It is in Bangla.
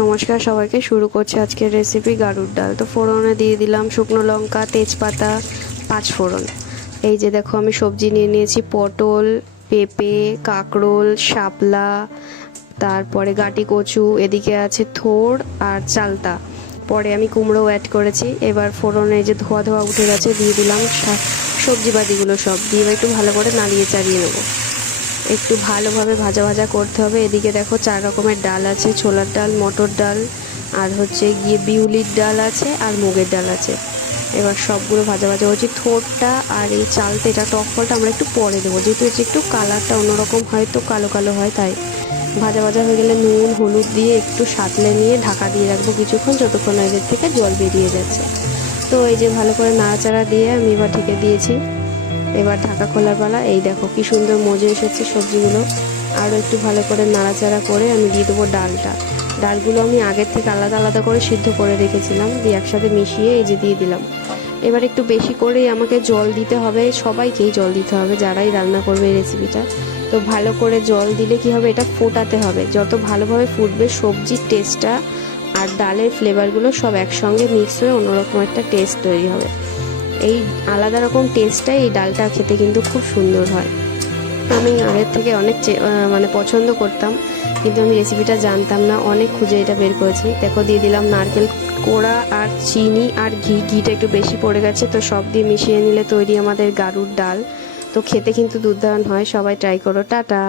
নমস্কার সবাইকে, শুরু করছি আজকের রেসিপি গাড়ুর ডাল। তো ফোড়নে দিয়ে দিলাম শুকনো লঙ্কা, তেজপাতা, 5 ফোড়ন। এই যে দেখো আমি সবজি নিয়ে নিয়েছি পটল, পেঁপে, কাঁকরোল, শাপলা, তারপরে গাটি কচু, এদিকে আছে থোড় আর চালতা। পরে আমি কুমড়ো অ্যাড করেছি। এবার ফোড়নে যে ধোয়া ধোয়া উঠে গেছে দিয়ে দিলাম সবজি বাদিগুলো সব দিয়ে একটু ভালো করে নাড়িয়ে চাড়িয়ে নেবো। একটু ভালোভাবে ভাজা ভাজা করতে হবে। এদিকে দেখো 4 রকমের ডাল আছে, ছোলার ডাল, মটর ডাল, আর হচ্ছে গিয়ে বিউলির ডাল আছে, আর মুগের ডাল আছে। এবার সবগুলো ভাজা ভাজা হচ্ছে। থোড়টা আর এই চালতে এটা টক ফলটা আমরা একটু পরে দেবো, যেহেতু হচ্ছে একটু কালারটা অন্যরকম হয়, তো কালো কালো হয়, তাই ভাজা ভাজা হয়ে গেলে নুন হলুদ দিয়ে একটু সাঁতলে নিয়ে ঢাকা দিয়ে রাখবো কিছুক্ষণ, যতক্ষণ এদের থেকে জল বেরিয়ে যাচ্ছে। তো এই যে ভালো করে নাড়াচাড়া দিয়ে আমি এবার ঢেকে দিয়েছি। এবার ঢাকা খোলার পালা। এই দেখো কি সুন্দর মজে এসেছে সবজিগুলো। আরও একটু ভালো করে নাড়াচাড়া করে আমি দিয়ে দেবো ডালগুলো আমি আগের থেকে আলাদা আলাদা করে সিদ্ধ করে রেখেছিলাম, দিয়ে একসাথে মিশিয়ে এই যে দিয়ে দিলাম। এবার একটু বেশি করেই আমাকে জল দিতে হবে, সবাইকেই জল দিতে হবে যারাই রান্না করবে এই রেসিপিটা। তো ভালো করে জল দিলে কি হবে, এটা ফোটাতে হবে। যত ভালোভাবে ফুটবে সবজির টেস্টটা আর ডালের ফ্লেভারগুলো সব একসঙ্গে মিক্স হয়ে অন্যরকম একটা টেস্ট তৈরি হবে। এই আলাদা রকম টেস্টটাই এই ডালটা খেতে কিন্তু খুব সুন্দর হয়। আমি আগের থেকে অনেক পছন্দ করতাম, কিন্তু আমি রেসিপিটা জানতাম না, অনেক খুঁজে এটা বের করেছি। দেখো দিয়ে দিলাম নারকেল কোড়া আর চিনি আর ঘিটা একটু বেশি পড়ে গেছে। তো সব দিয়ে মিশিয়ে নিলে তৈরি আমাদের গাড়ুর ডাল। তো খেতে কিন্তু দুর্দান্ত হয়, সবাই ট্রাই করো। টাটা।